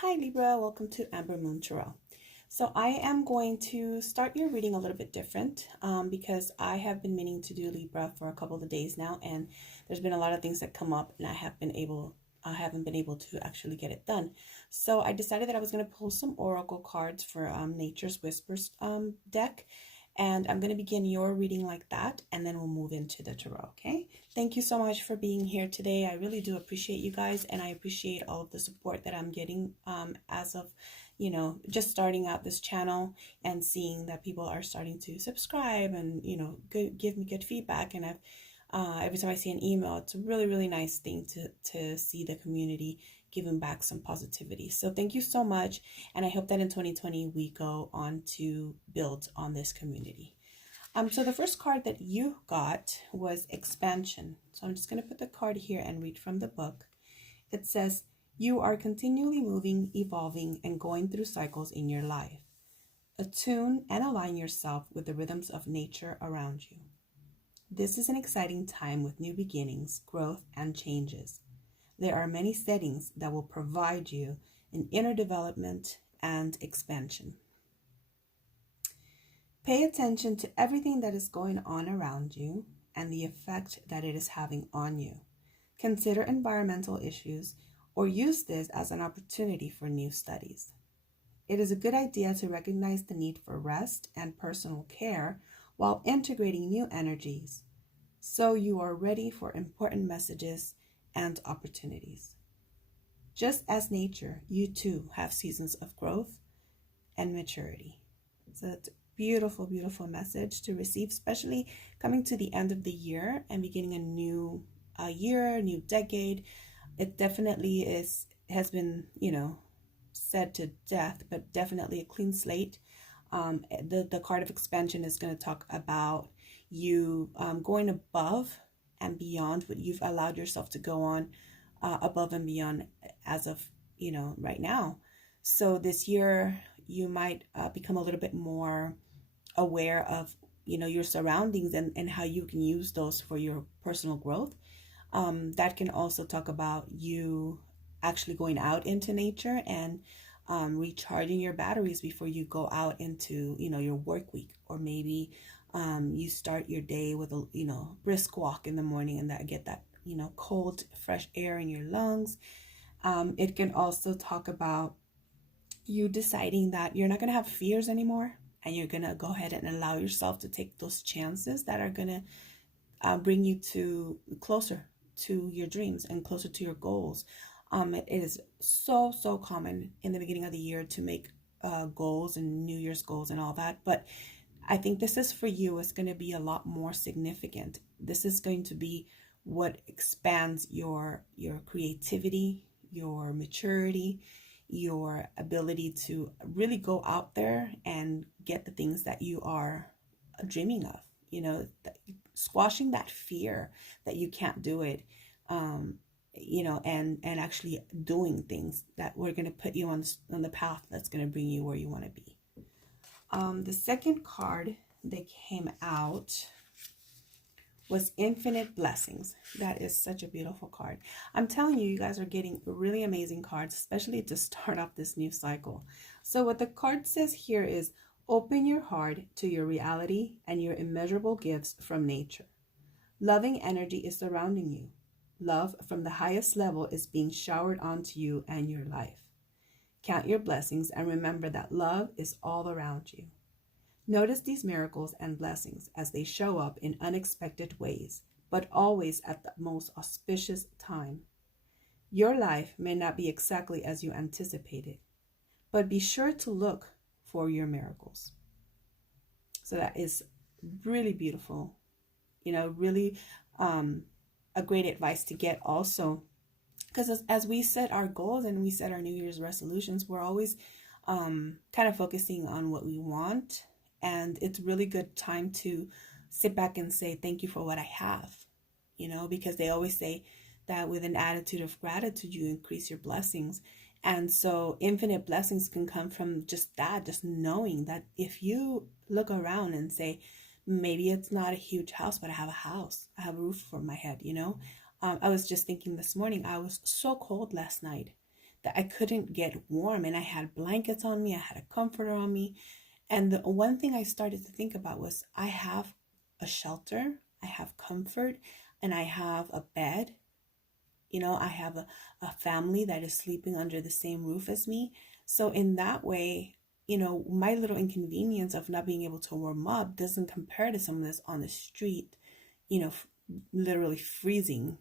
Hi Libra, welcome to Amber Moon Tarot. So I am going to start your reading a little bit different because I have been meaning to do Libra for a couple of days now, and there's been a lot of things that come up, and I haven't been able to actually get it done. So I decided that I was going to pull some oracle cards for Nature's Whispers deck, and I'm going to begin your reading like that, and then we'll move into the tarot, okay? Thank you so much for being here today. I really do appreciate you guys, and I appreciate all of the support that I'm getting as of, just starting out this channel and seeing that people are starting to subscribe and, give me good feedback. And every time I see an email, it's a really, really nice thing to see the community giving back some positivity. So thank you so much. And I hope that in 2020, we go on to build on this community. So the first card that you got was expansion. So I'm just going to put the card here and read from the book. It says, you are continually moving, evolving, and going through cycles in your life. Attune and align yourself with the rhythms of nature around you. This is an exciting time with new beginnings, growth, and changes. There are many settings that will provide you an inner development and expansion. Pay attention to everything that is going on around you and the effect that it is having on you. Consider environmental issues or use this as an opportunity for new studies. It is a good idea to recognize the need for rest and personal care while integrating new energies, so you are ready for important messages and opportunities. Just as nature, you too have seasons of growth and maturity. So it's a beautiful, beautiful message to receive, especially coming to the end of the year and beginning a new year, new decade. It definitely has been, said to death, but definitely a clean slate. The card of expansion is going to talk about you going above and beyond what you've allowed yourself to go on above and beyond as of, right now. So this year, you might become a little bit more aware of, your surroundings and how you can use those for your personal growth. That can also talk about you actually going out into nature and recharging your batteries before you go out into, your work week, or maybe you start your day with a, brisk walk in the morning and that get that, cold, fresh air in your lungs. It can also talk about you deciding that you're not going to have fears anymore, and you're going to go ahead and allow yourself to take those chances that are going to bring you closer to your dreams and closer to your goals. It is so common in the beginning of the year to make goals and New Year's goals and all that, but I think this is for you. It's going to be a lot more significant. This is going to be what expands your creativity, your maturity, your ability to really go out there and get the things that you are dreaming of, squashing that fear that you can't do it, and actually doing things that we're going to put you on the path that's going to bring you where you want to be. The second card that came out was Infinite Blessings. That is such a beautiful card. I'm telling you, you guys are getting really amazing cards, especially to start off this new cycle. So what the card says here is, open your heart to your reality and your immeasurable gifts from nature. Loving energy is surrounding you. Love from the highest level is being showered onto you and your life. Count your blessings and remember that love is all around you. Notice these miracles and blessings as they show up in unexpected ways, but always at the most auspicious time. Your life may not be exactly as you anticipated, but be sure to look for your miracles. So that is really beautiful, really a great advice to get also, because as we set our goals and we set our New Year's resolutions, we're always kind of focusing on what we want. And it's really good time to sit back and say, thank you for what I have, because they always say that with an attitude of gratitude, you increase your blessings. And so infinite blessings can come from just that, just knowing that if you look around and say, maybe it's not a huge house, but I have a house, I have a roof over my head, I was just thinking this morning, I was so cold last night that I couldn't get warm, and I had blankets on me, I had a comforter on me. And the one thing I started to think about was I have a shelter, I have comfort, and I have a bed. I have a family that is sleeping under the same roof as me. So in that way, my little inconvenience of not being able to warm up doesn't compare to someone that's on the street, literally freezing.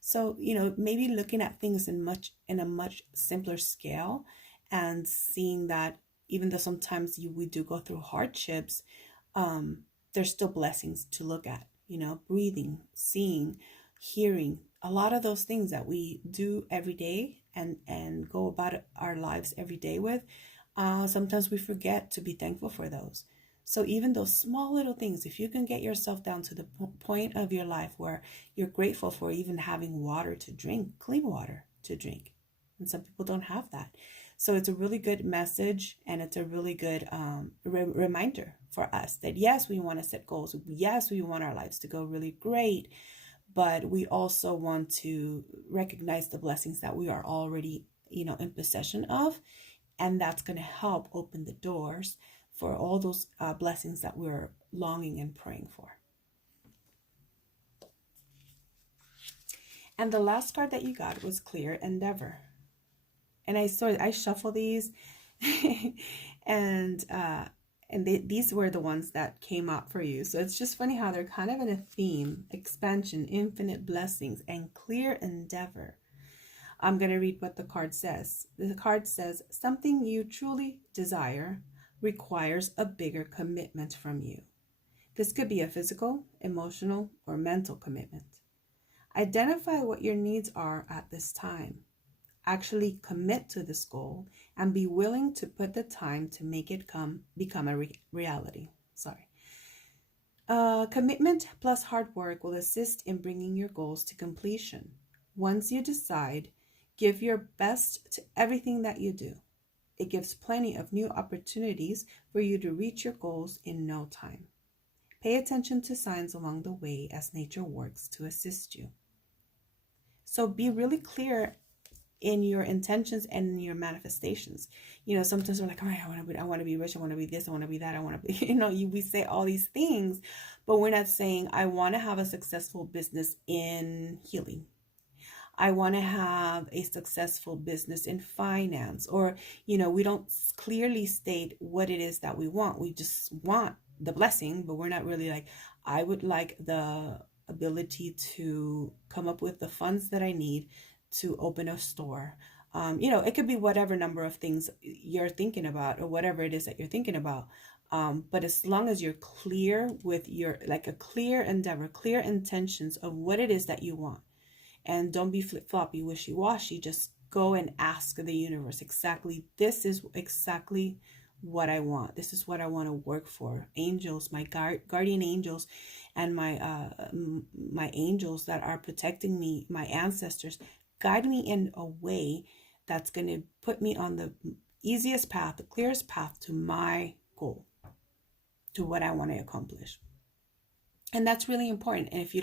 So maybe looking at things in a much simpler scale, and seeing that even though sometimes we do go through hardships, there's still blessings to look at. Breathing, seeing, hearing, a lot of those things that we do every day and go about our lives every day with. Sometimes we forget to be thankful for those. So even those small little things, if you can get yourself down to the point of your life where you're grateful for even having water to drink, clean water to drink. And some people don't have that. So it's a really good message, and it's a really good reminder for us that yes, we want to set goals. Yes, we want our lives to go really great, but we also want to recognize the blessings that we are already, in possession of. And that's going to help open the doors for all those blessings that we're longing and praying for. And the last card that you got was Clear Endeavor. And I shuffle these and these were the ones that came out for you. So it's just funny how they're kind of in a theme: expansion, infinite blessings, and clear endeavor. I'm going to read what the card says. The card says, something you truly desire requires a bigger commitment from you. This could be a physical, emotional, or mental commitment. Identify what your needs are at this time. Actually commit to this goal and be willing to put the time to make it become a reality. Commitment plus hard work will assist in bringing your goals to completion. Once you decide, give your best to everything that you do. It gives plenty of new opportunities for you to reach your goals in no time. Pay attention to signs along the way as nature works to assist you. So be really clear in your intentions and in your manifestations. Sometimes we're like, all right, I want to be rich, I want to be this, I want to be that, I want to be, we say all these things, but we're not saying, I want to have a successful business in healing. I want to have a successful business in finance, or, we don't clearly state what it is that we want. We just want the blessing, but we're not really like, I would like the ability to come up with the funds that I need to open a store. It could be whatever number of things you're thinking about, or whatever it is that you're thinking about. But as long as you're clear with a clear endeavor, clear intentions of what it is that you want. And don't be flip-floppy, wishy-washy. Just go and ask the universe this is exactly what I want. This is what I want to work for. Angels, my guardian angels, and my angels that are protecting me, my ancestors, guide me in a way that's going to put me on the easiest path, the clearest path to my goal, to what I want to accomplish. And that's really important. And if you're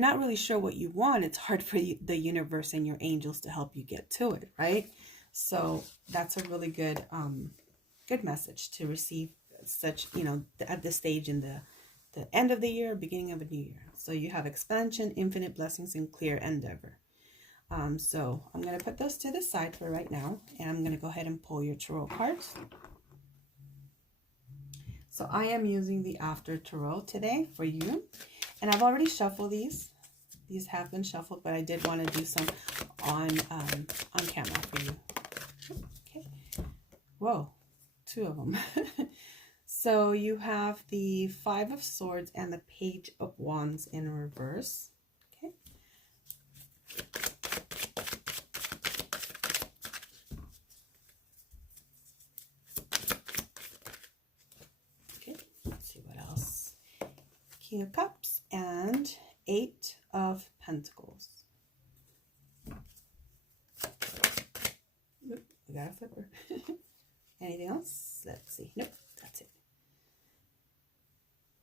not really sure what you want, it's hard for the universe and your angels to help you get to it, right? So that's a really good message to receive, such, at this stage in the end of the year, beginning of a new year. So you have expansion, infinite blessings, and clear endeavor. So I'm going to put those to the side for right now, and I'm going to go ahead and pull your tarot cards. So I am using the After Tarot today for you. And I've already shuffled these. These have been shuffled, but I did want to do some on camera for you. Okay. Whoa, 2 of them. So you have the 5 of Swords and the Page of Wands in reverse. Okay. Okay, let's see what else. King of Cups and 8 of Pentacles. Oop, we got a flipper. Anything else? Let's see. Nope, that's it.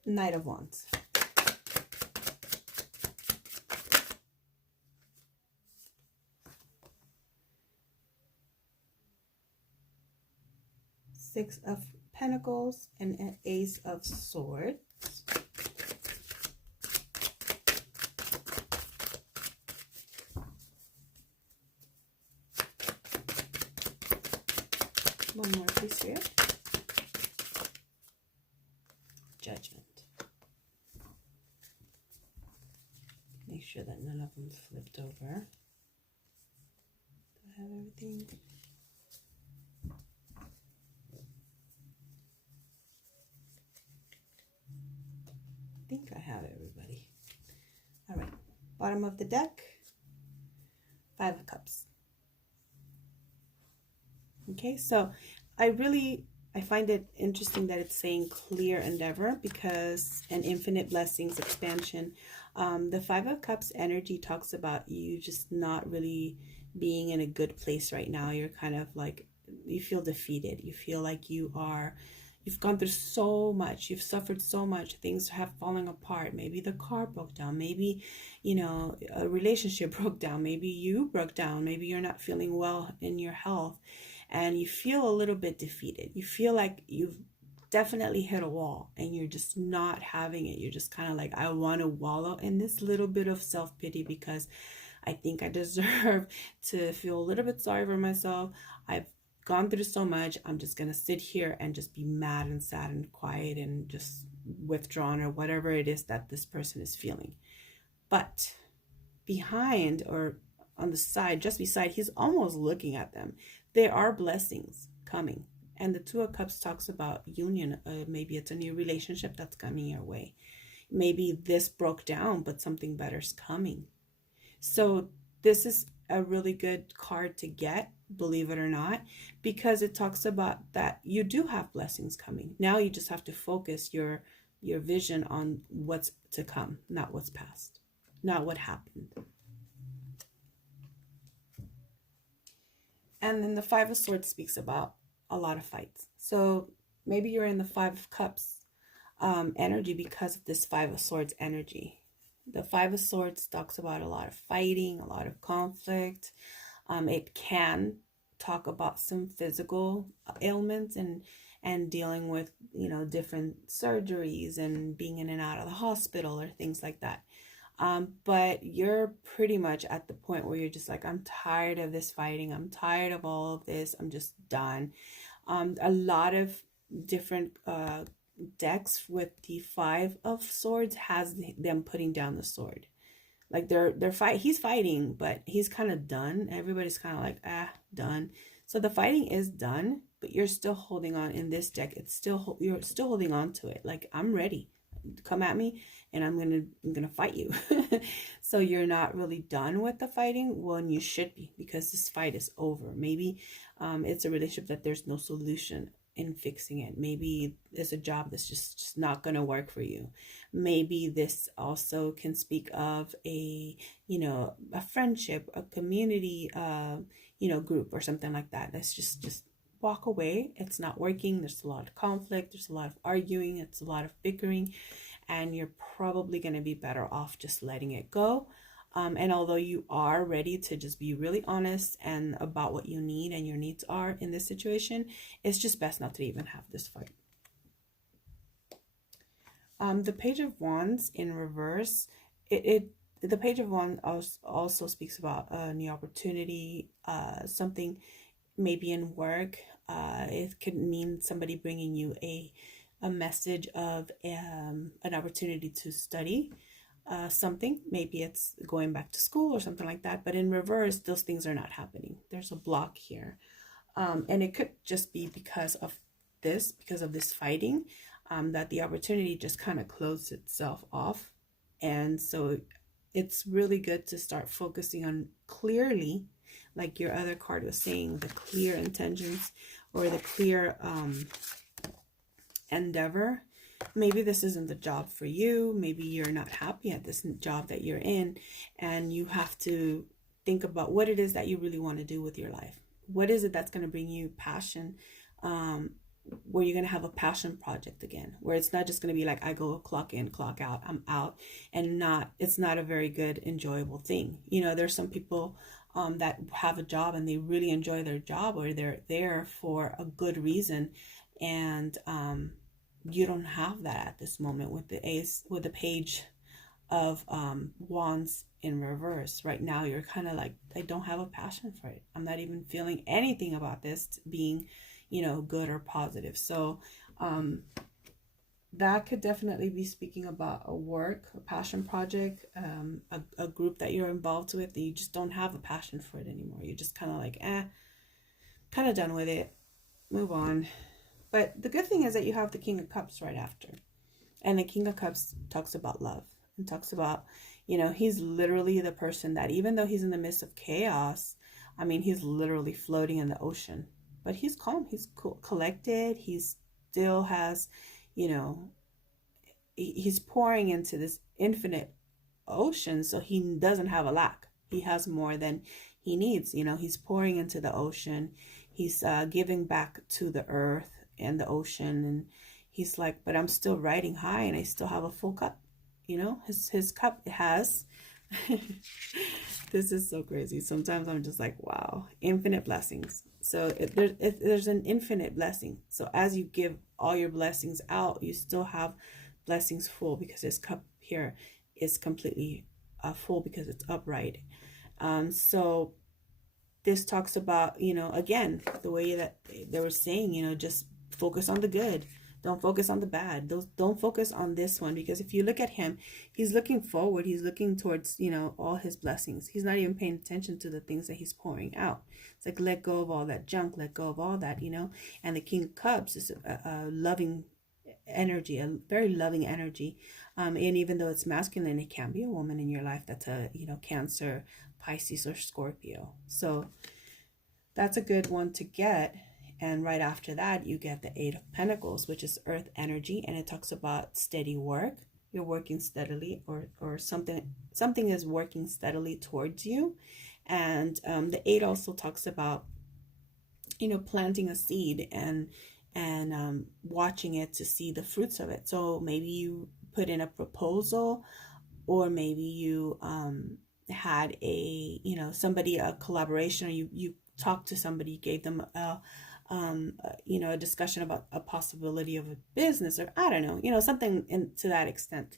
Knight of Wands. Six of Pentacles, and an Ace of Swords. One more, please, here. Judgment. Make sure that none of them flipped over. Do I have everything? I think I have everybody. All right. Bottom of the deck. Five of Cups. Okay, so I find it interesting that it's saying clear endeavor, because an infinite blessings, expansion. The Five of Cups energy talks about you just not really being in a good place right now. You're kind of like, you feel defeated. You feel like you've gone through so much. You've suffered so much. Things have fallen apart. Maybe the car broke down. Maybe, a relationship broke down. Maybe you broke down. Maybe you're not feeling well in your health. And you feel a little bit defeated. You feel like you've definitely hit a wall and you're just not having it. You're just kind of like, I want to wallow in this little bit of self-pity because I think I deserve to feel a little bit sorry for myself. I've gone through so much. I'm just going to sit here and just be mad and sad and quiet and just withdrawn, or whatever it is that this person is feeling. But behind, or on the side, just beside, he's almost looking at them. There are blessings coming. And the Two of Cups talks about union. Maybe it's a new relationship that's coming your way. Maybe this broke down, but something better's coming. So this is a really good card to get, believe it or not, because it talks about that you do have blessings coming. Now you just have to focus your vision on what's to come, not what's past, not what happened. And then the Five of Swords speaks about a lot of fights. So maybe you're in the Five of Cups energy because of this Five of Swords energy. The Five of Swords talks about a lot of fighting, a lot of conflict. It can talk about some physical ailments and dealing with, different surgeries and being in and out of the hospital or things like that. But you're pretty much at the point where you're just like, I'm tired of this fighting. I'm tired of all of this. I'm just done. A lot of different decks with the Five of Swords has them putting down the sword. Like he's fighting, but he's kind of done. Everybody's kind of like, done. So the fighting is done, but you're still holding on. In this deck, you're still holding on to it. Like, I'm ready. Come at me and I'm gonna fight you. So you're not really done with the fighting when you should be, because this fight is over. Maybe it's a relationship that there's no solution in fixing it. Maybe there's a job that's just not gonna work for you. Maybe this also can speak of a friendship, a community group or something like that. That's just walk away. It's not working. There's a lot of conflict. There's a lot of arguing. It's a lot of bickering. And you're probably going to be better off just letting it go. And although you are ready to just be really honest and about what you need and your needs are in this situation, it's just best not to even have this fight. The Page of Wands in reverse, the Page of Wands also speaks about a new opportunity, something maybe in work. It could mean somebody bringing you a message of an opportunity to study something. Maybe it's going back to school or something like that. But in reverse, those things are not happening. There's a block here. And it could just be because of this fighting, that the opportunity just kind of closed itself off. And so it's really good to start focusing on clearly, like your other card was saying, the clear intentions or the clear endeavor. Maybe this isn't the job for you. Maybe you're not happy at this job that you're in, and you have to think about what it is that you really want to do with your life. What is it that's going to bring you passion, where you're going to have a passion project again, where it's not just going to be like, I go clock in, clock out, I'm out, and it's not a very good, enjoyable thing. There's some people that have a job and they really enjoy their job, or they're there for a good reason. And you don't have that at this moment with the ace, with the page of wands in reverse. Right now you're kind of like, I don't have a passion for it. I'm not even feeling anything about this being, good or positive. So that could definitely be speaking about a work, a passion project, a group that you're involved with, and you just don't have a passion for it anymore. You're just kind of like, kind of done with it, move on. But the good thing is that you have the King of Cups right after. And the King of Cups talks about love and talks about, he's literally the person that, even though he's in the midst of chaos, I mean, he's literally floating in the ocean, but he's calm, he's cool, collected, he still has, he's pouring into this infinite ocean, so he doesn't have a lack. He has more than he needs. He's pouring into the ocean. He's giving back to the earth and the ocean, and he's like, but I'm still riding high, and I still have a full cup. His cup has. This is so crazy. Sometimes I'm just like, wow, infinite blessings. So there's an infinite blessing. So as you give all your blessings out, you still have blessings full, because his cup here is completely full because it's upright. So this talks about, again, the way that they were saying, just focus on the good. Don't focus on the bad. Don't focus on this one, because if you look at him, he's looking forward. He's looking towards, all his blessings. He's not even paying attention to the things that he's pouring out. It's like, let go of all that junk, let go of all that, And the King of Cups is a loving energy, a very loving energy. And even though it's masculine, it can be a woman in your life that's a, Cancer, Pisces, or Scorpio. So that's a good one to get. And right after that, you get the Eight of Pentacles, which is earth energy, and it talks about steady work. You're working steadily, or something is working steadily towards you. And the Eight also talks about, planting a seed and watching it to see the fruits of it. So maybe you put in a proposal, or maybe you had a a collaboration, or you talked to somebody, gave them a discussion about a possibility of a business, or I don't know, something to that extent,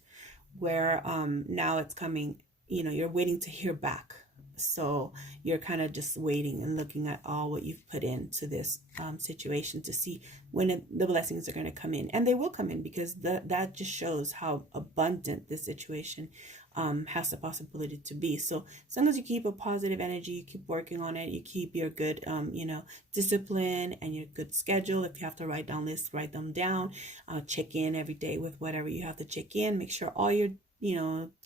where now it's coming, you're waiting to hear back. So you're kind of just waiting and looking at all what you've put into this situation to see when the blessings are going to come in. And they will come in, because that just shows how abundant this situation has the possibility to be. So as long as you keep a positive energy, you keep working on it, you keep your good, discipline and your good schedule. If you have to write down lists, write them down. Check in every day with whatever you have to check in. Make sure all your,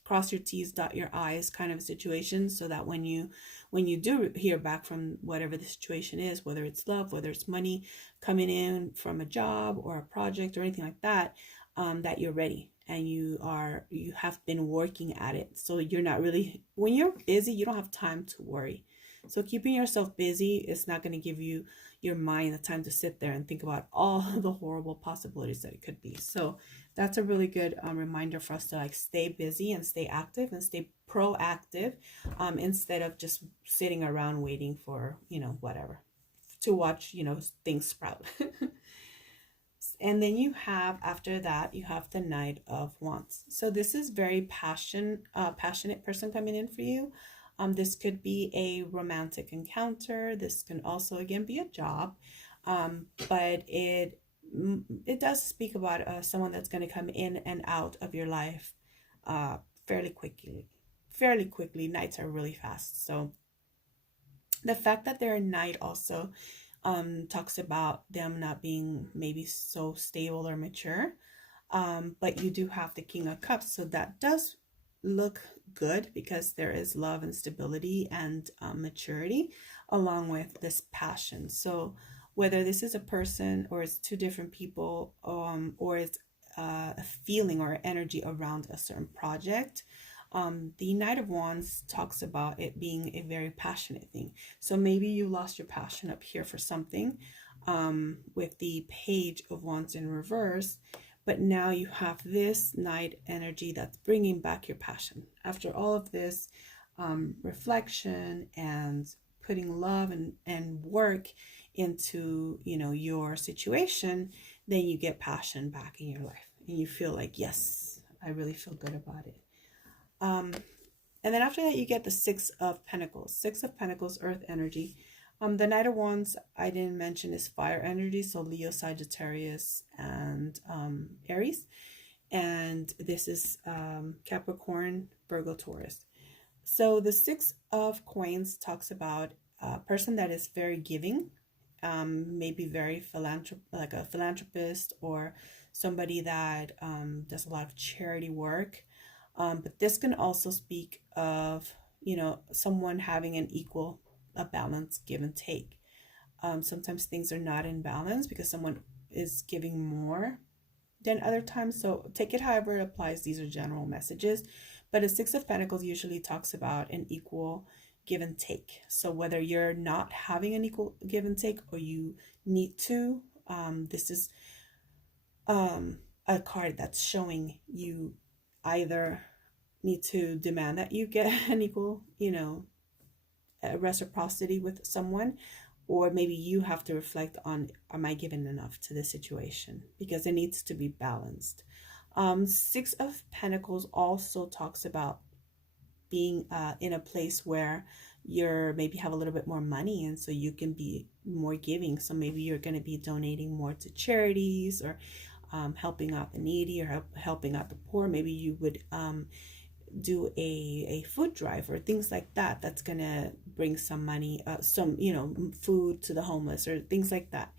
cross your T's, dot your I's kind of situation, so that when you do hear back from whatever the situation is, whether it's love, whether it's money coming in from a job or a project or anything like that, that you're ready and you have been working at it. So you're not really, when you're busy, you don't have time to worry. So keeping yourself busy is not going to give you your mind the time to sit there and think about all the horrible possibilities that it could be. So that's a really good reminder for us to like stay busy and stay active and stay proactive, instead of just sitting around waiting for, whatever, to watch, things sprout. And then you have, after that, you have the Knight of Wands. So this is very passionate person coming in for you. This could be a romantic encounter. This can also, again, be a job. But it does speak about someone that's going to come in and out of your life fairly quickly. Nights are really fast. So the fact that they're a knight also talks about them not being maybe so stable or mature. But you do have the King of Cups, so that does look good, because there is love and stability and maturity along with this passion. So whether this is a person, or it's two different people, or it's a feeling or energy around a certain project, the Knight of Wands talks about it being a very passionate thing. So maybe you lost your passion up here for something with the Page of Wands in reverse, but now you have this Knight energy that's bringing back your passion. After all of this, reflection and putting love and work into, your situation, then you get passion back in your life and you feel like, yes, I really feel good about it. And then after that, you get the Six of Pentacles. Six of Pentacles, earth energy. The Knight of Wands, I didn't mention, is fire energy. So Leo, Sagittarius, and Aries. And this is Capricorn, Virgo, Taurus. So the Six of Coins talks about a person that is very giving, maybe very like a philanthropist, or somebody that does a lot of charity work. But this can also speak of, someone having an equal, a balance, give and take. Sometimes things are not in balance because someone is giving more than other times. So take it however it applies. These are general messages. But a Six of Pentacles usually talks about an equal give and take. So whether you're not having an equal give and take or you need to, this is a card that's showing you either need to demand that you get an equal, reciprocity with someone, or maybe you have to reflect on, am I giving enough to the situation? Because it needs to be balanced. Six of Pentacles also talks about being in a place where you're maybe have a little bit more money, and so you can be more giving. So maybe you're going to be donating more to charities, or helping out the needy, or helping out the poor. Maybe you would do a food drive or things like that. That's going to bring some money, some, food to the homeless or things like that.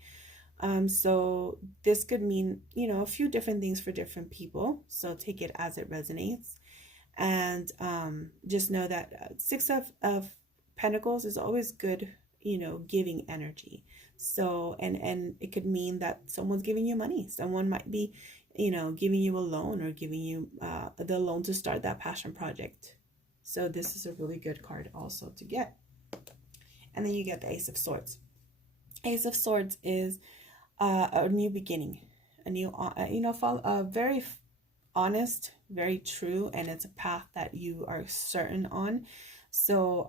So this could mean, a few different things for different people. So take it as it resonates. And just know that Six of Pentacles is always good, giving energy. So, and it could mean that someone's giving you money. Someone might be, giving you a loan, or giving you the loan to start that passion project. So this is a really good card also to get. And then you get the Ace of Swords. Ace of Swords is a new beginning, a new, very honest, very true, and it's a path that you are certain on. So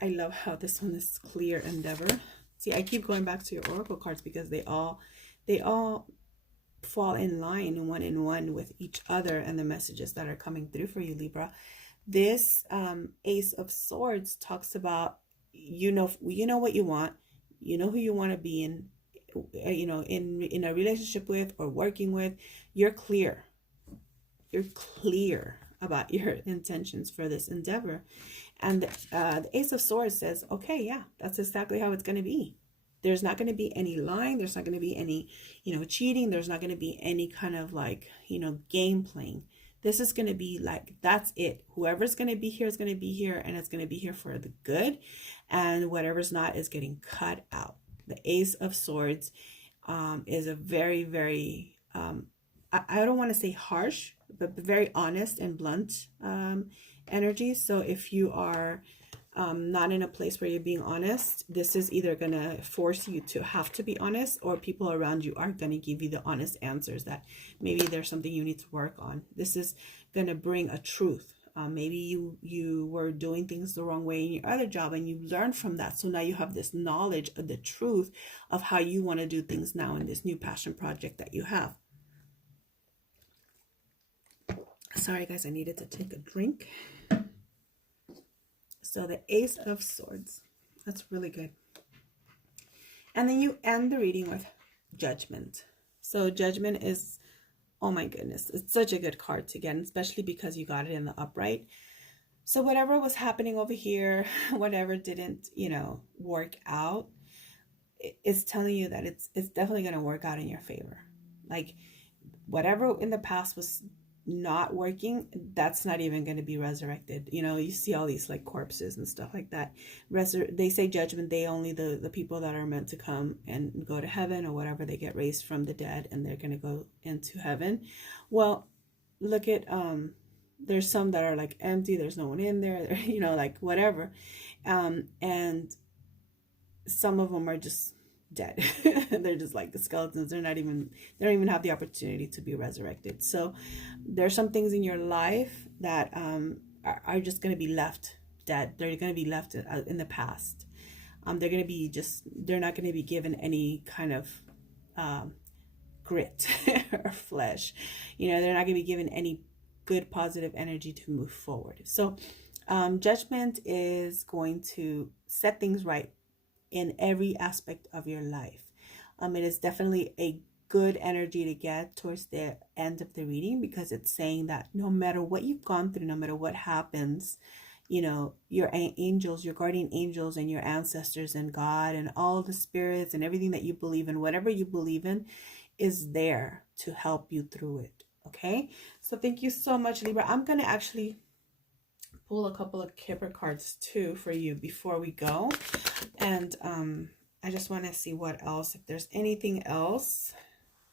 I love how this one is clear endeavor. See, I keep going back to your oracle cards because they all fall in line, one in one with each other, and the messages that are coming through for you, Libra. This Ace of Swords talks about, you know what you want, who you want to be in, in a relationship with or working with. You're clear about your intentions for this endeavor. And the Ace of Swords says, okay, yeah, that's exactly how it's going to be. There's not going to be any lying. There's not going to be any, cheating. There's not going to be any kind of like, game playing. This is going to be like, that's it. Whoever's going to be here is going to be here, and it's going to be here for the good. And whatever's not is getting cut out. The Ace of Swords is a very, very, I don't want to say harsh, but very honest and blunt energy. So if you are not in a place where you're being honest, this is either going to force you to have to be honest, or people around you are going to give you the honest answers that maybe there's something you need to work on. This is going to bring a truth. Maybe you were doing things the wrong way in your other job, and you learned from that. So now you have this knowledge of the truth of how you want to do things now in this new passion project that you have. Sorry, guys, I needed to take a drink. So the Ace of Swords, that's really good. And then you end the reading with Judgment. So Judgment is, oh my goodness, it's such a good card to get, especially because you got it in the upright. So whatever was happening over here, whatever didn't, work out, it's telling you that it's definitely going to work out in your favor. Like whatever in the past was not working, that's not even going to be resurrected. You see all these like corpses and stuff like that. They say Judgment Day, only the people that are meant to come and go to heaven or whatever, they get raised from the dead and they're going to go into heaven. Well, look at there's some that are like empty, there's no one in there, like whatever, and some of them are just dead. They're just like the skeletons. They don't even have the opportunity to be resurrected. So there's some things in your life that are just going to be left dead. They're going to be left in the past. They're going to be they're not going to be given any kind of grit or flesh. They're not going to be given any good positive energy to move forward. So judgment is going to set things right in every aspect of your life. It is definitely a good energy to get towards the end of the reading, because it's saying that no matter what you've gone through, no matter what happens, your angels, your guardian angels, and your ancestors, and God, and all the spirits, and everything that you believe in, whatever you believe in, is there to help you through it. Okay, so thank you so much, Libra. I'm going to actually pull a couple of Kipper cards too for you before we go. And I just want to see what else, if there's anything else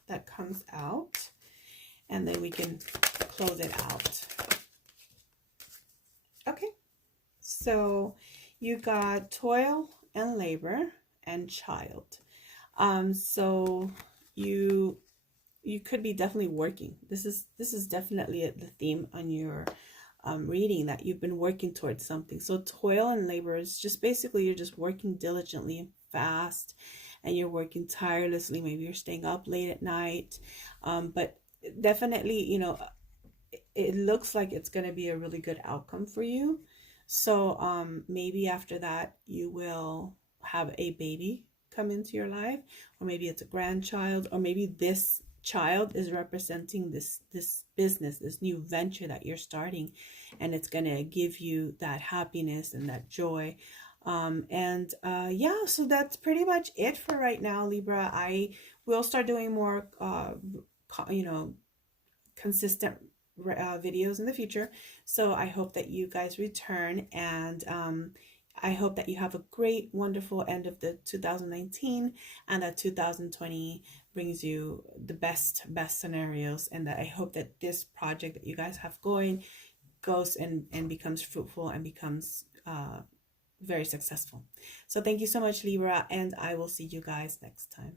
that comes out, and then we can close it out. Okay, so you got toil and labor and child. So you could be definitely working. This is definitely the theme on your reading, that you've been working towards something. So toil and labor is just basically you're just working diligently and fast, and you're working tirelessly. Maybe you're staying up late at night, but definitely, it looks like it's going to be a really good outcome for you. So maybe after that you will have a baby come into your life, or maybe it's a grandchild, or maybe this child is representing this business, this new venture that you're starting, and it's going to give you that happiness and that joy. Yeah, so that's pretty much it for right now, Libra. I will start doing more consistent videos in the future, so I hope that you guys return, and I hope that you have a great, wonderful end of the 2019, and that 2020 brings you the best scenarios, and that I hope that this project that you guys have going goes and becomes fruitful and becomes very successful. So thank you so much, Libra, and I will see you guys next time.